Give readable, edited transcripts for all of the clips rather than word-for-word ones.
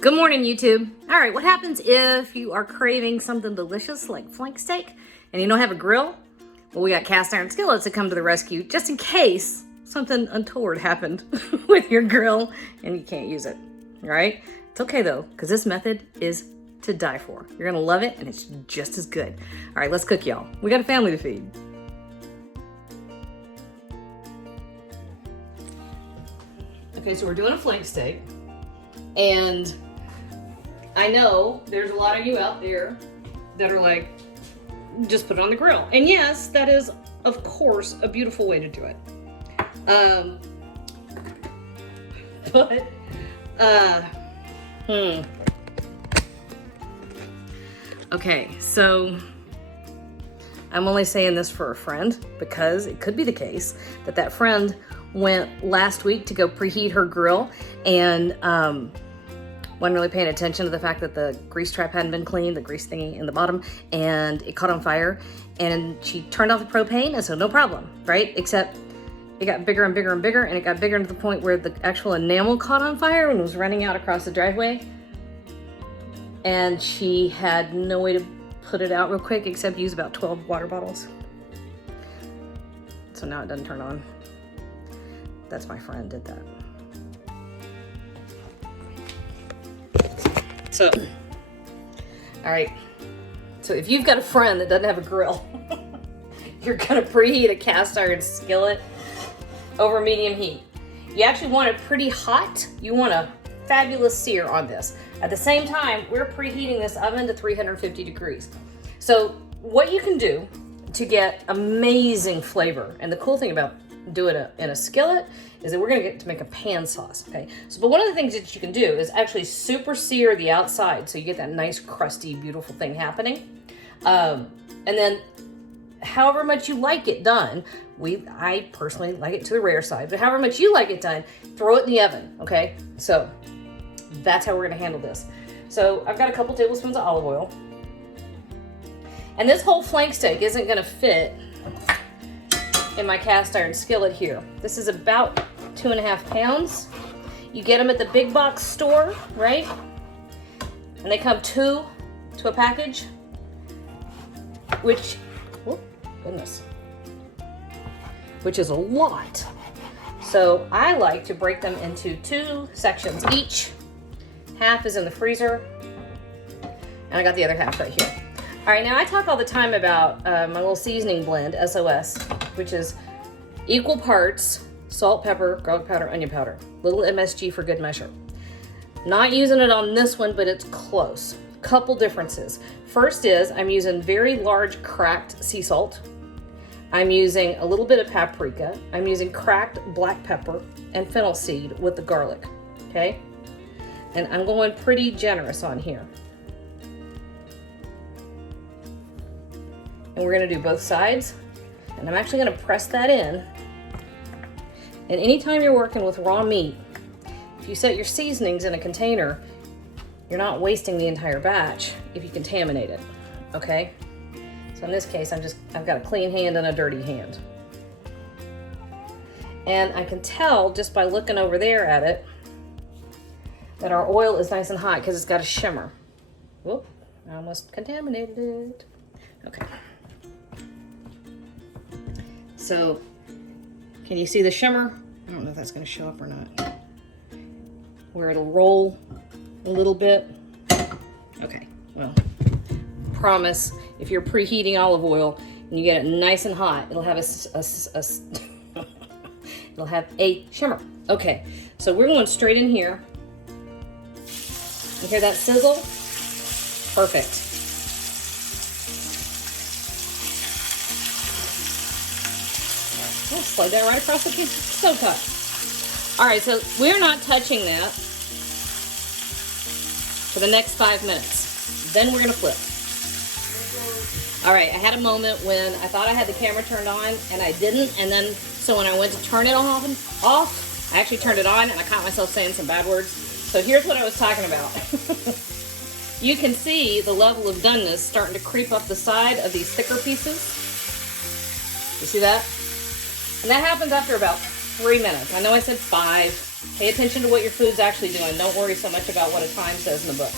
Good morning, YouTube. All right, what happens if you are craving something delicious like flank steak and you don't have a grill? Well, we got cast iron skillets to come to the rescue just in case something untoward happened with your grill and you can't use it, all right? It's okay though, because this method is to die for. You're gonna love it and it's just as good. All right, let's cook, y'all. We got a family to feed. Okay, so we're doing a flank steak, and I know there's a lot of you out there that are like, just put it on the grill. And yes, that is, of course, a beautiful way to do it. Okay, so I'm only saying this for a friend because it could be the case that that friend went last week to go preheat her grill and wasn't really paying attention to the fact that the grease trap hadn't been cleaned, the grease thingy in the bottom, and it caught on fire. And she turned off the propane, and so no problem, right? Except it got bigger and bigger and bigger, and it got bigger to the point where the actual enamel caught on fire and was running out across the driveway. And she had no way to put it out real quick except use about 12 water bottles. So now it doesn't turn on. That's my friend did that. So, all right. So if you've got a friend that doesn't have a grill, you're gonna preheat a cast iron skillet over medium heat. You actually want it pretty hot. You want a fabulous sear on this. At the same time, we're preheating this oven to 350 degrees. So what you can do to get amazing flavor, and the cool thing about doing it in a skillet is that we're gonna get to make a pan sauce, okay? So, but one of the things that you can do is actually super sear the outside so you get that nice, crusty, beautiful thing happening. And then however much you like it done, I personally like it to the rare side, but however much you like it done, throw it in the oven, okay? So that's how we're gonna handle this. So I've got a couple tablespoons of olive oil. And this whole flank steak isn't gonna fit in my cast iron skillet here. This is about 2.5 pounds. You get them at the big box store, right? And they come two to a package, which, oh goodness, which is a lot. So I like to break them into 2 sections each. Half is in the freezer, and I got the other half right here. All right, now I talk all the time about my little seasoning blend, SOS, which is equal parts salt, pepper, garlic powder, onion powder. Little MSG for good measure. Not using it on this one, but it's close. Couple differences. First is I'm using very large cracked sea salt. I'm using a little bit of paprika. I'm using cracked black pepper and fennel seed with the garlic, okay? And I'm going pretty generous on here. And we're gonna do both sides. And I'm actually gonna press that in. And anytime you're working with raw meat, if you set your seasonings in a container, you're not wasting the entire batch if you contaminate it, okay? So in this case, I've got a clean hand and a dirty hand. And I can tell just by looking over there at it that our oil is nice and hot because it's got a shimmer. Whoop, I almost contaminated it. Okay. So, can you see the shimmer? I don't know if that's gonna show up or not. Where it'll roll a little bit. Okay, well, promise, if you're preheating olive oil and you get it nice and hot, it'll have it'll have a shimmer. Okay, so we're going straight in here. You hear that sizzle? Perfect. I'll slide that right across the stove top. All right, so we're not touching that for the next 5 minutes. Then we're gonna flip. All right, I had a moment when I thought I had the camera turned on and I didn't, and then so when I went to turn it off, I actually turned it on and I caught myself saying some bad words. So here's what I was talking about. You can see the level of doneness starting to creep up the side of these thicker pieces. You see that? And that happens after about 3 minutes. I know I said 5. Pay attention to what your food's actually doing. Don't worry so much about what a time says in the book.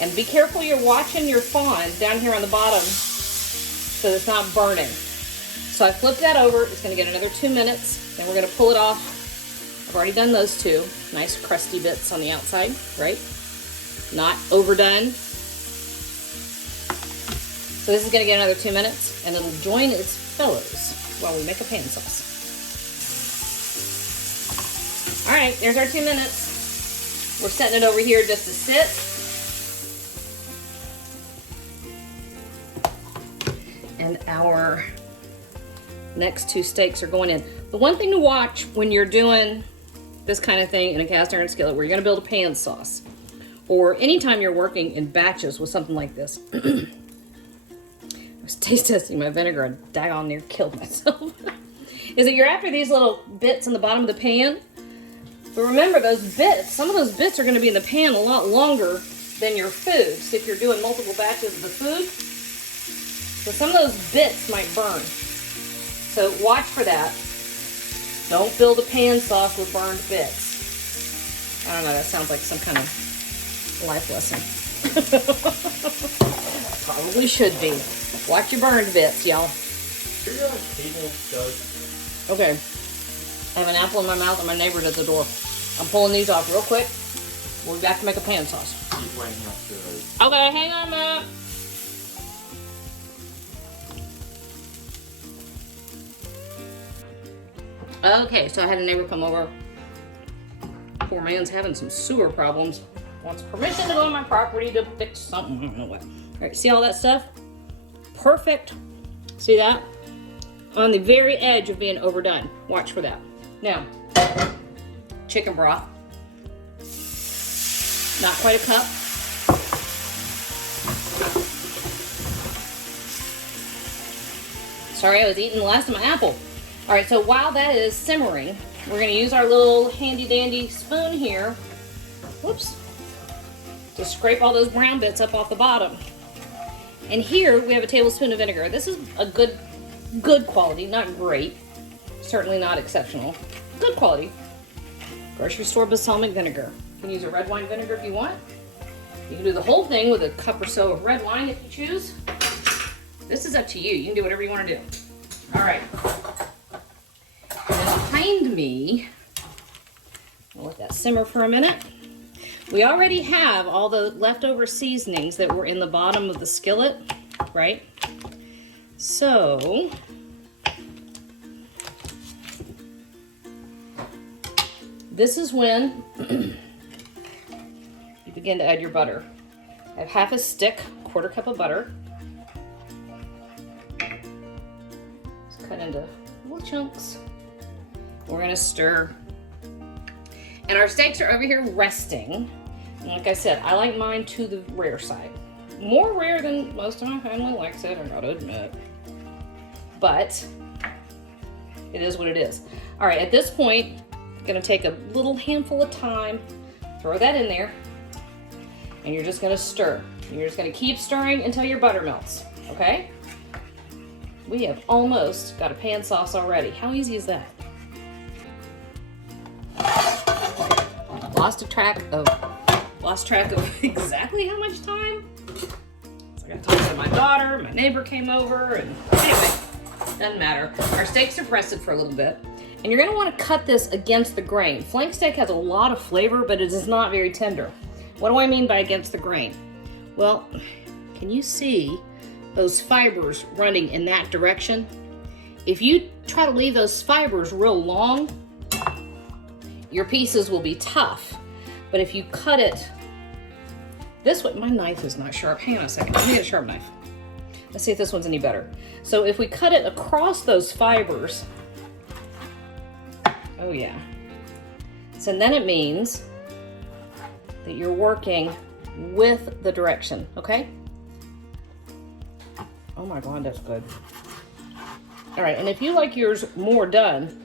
And be careful you're watching your fond down here on the bottom so it's not burning. So I flipped that over. It's going to get another 2 minutes. Then we're going to pull it off. I've already done those two. Nice crusty bits on the outside, right? Not overdone. So this is going to get another 2 minutes, and it'll join its fellows while we make a pan sauce. All right, there's our 2 minutes. We're setting it over here just to sit. And our next two steaks are going in. The one thing to watch when you're doing this kind of thing in a cast iron skillet where you're gonna build a pan sauce, or anytime you're working in batches with something like this. I was taste testing my vinegar and daggone near killed myself. Is that you're after these little bits in the bottom of the pan. But remember, those bits, some of those bits are gonna be in the pan a lot longer than your food. So if you're doing multiple batches of the food, so some of those bits might burn. So watch for that. Don't build a pan sauce with burned bits. I don't know, that sounds like some kind of life lesson. Probably should be. Watch your burned bits, y'all. Okay. I have an apple in my mouth and my neighbor's at the door. I'm pulling these off real quick. We'll be back to make a pan sauce. Okay, hang on a minute. Okay, so I had a neighbor come over. Poor man's having some sewer problems. Wants permission to go on my property to fix something. I don't know what. All right, see all that stuff? Perfect. See that? On the very edge of being overdone. Watch for that. Now, chicken broth. Not quite a cup. Sorry, I was eating the last of my apple. All right, so while that is simmering, we're gonna use our little handy dandy spoon here, whoops, to scrape all those brown bits up off the bottom. And here we have a tablespoon of vinegar. This is a good quality, not great, certainly not exceptional. Good quality. Grocery store balsamic vinegar. You can use a red wine vinegar if you want. You can do the whole thing with a cup or so of red wine if you choose. This is up to you. You can do whatever you want to do. All right. Behind me, I'll let that simmer for a minute. We already have all the leftover seasonings that were in the bottom of the skillet, right? So, this is when you begin to add your butter. I have half a stick, 1/4 cup of butter. Just cut into little chunks. We're gonna stir. And our steaks are over here resting. And like I said, I like mine to the rare side. More rare than most of my family likes it, I gotta admit. But it is what it is. All right, at this point, I'm gonna take a little handful of thyme, throw that in there, and you're just gonna stir. You're just gonna keep stirring until your butter melts, okay? We have almost got a pan sauce already. How easy is that? Lost track of exactly how much time. So I got to talk to my daughter, my neighbor came over, and anyway, doesn't matter. Our steaks have rested for a little bit, and you're gonna want to cut this against the grain. Flank steak has a lot of flavor, but it is not very tender. What do I mean by against the grain? Well, can you see those fibers running in that direction? If you try to leave those fibers real long, your pieces will be tough. But if you cut it this way, my knife is not sharp. Hang on a second, let me get a sharp knife. Let's see if this one's any better. So if we cut it across those fibers, oh yeah. So then it means that you're working with the direction, okay? Oh my God, that's good. All right, and if you like yours more done,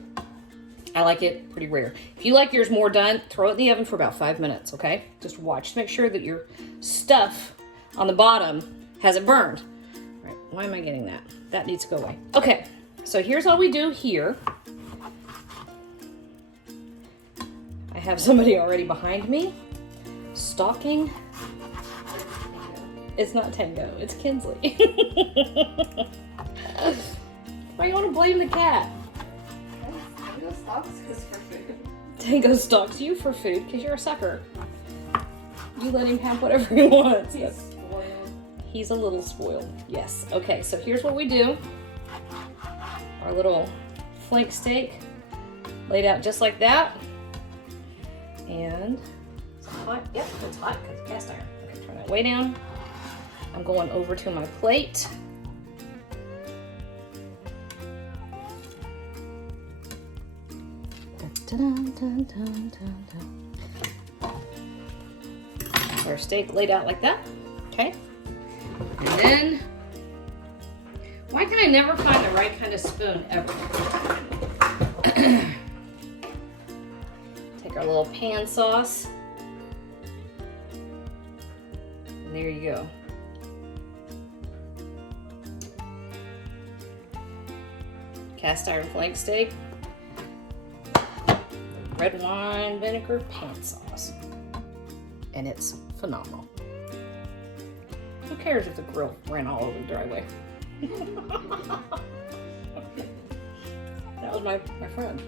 I like it pretty rare. If you like yours more done, throw it in the oven for about 5 minutes, okay? Just watch to make sure that your stuff on the bottom hasn't burned. All right, why am I getting that? That needs to go away. Okay, so here's all we do here. have somebody already behind me stalking. It's not Tango, it's Kinsley. Why you want to blame the cat? Tango stalks us for food. Tango stalks you for food because you're a sucker. You let him have whatever he wants. Yes. He's a little spoiled. Yes. Okay, so here's what we do. Our little flank steak laid out just like that. And it's hot. Yep, it's hot because it's cast iron. Okay, turn that way down. I'm going over to my plate. Dun, dun, dun, dun, dun. Our steak laid out like that. Okay. And then, why can I never find the right kind of spoon ever? Take our little pan sauce. And there you go. Cast iron flank steak. Red wine vinegar pan sauce. And it's phenomenal. Who cares if the grill ran all over the driveway? That was my friend.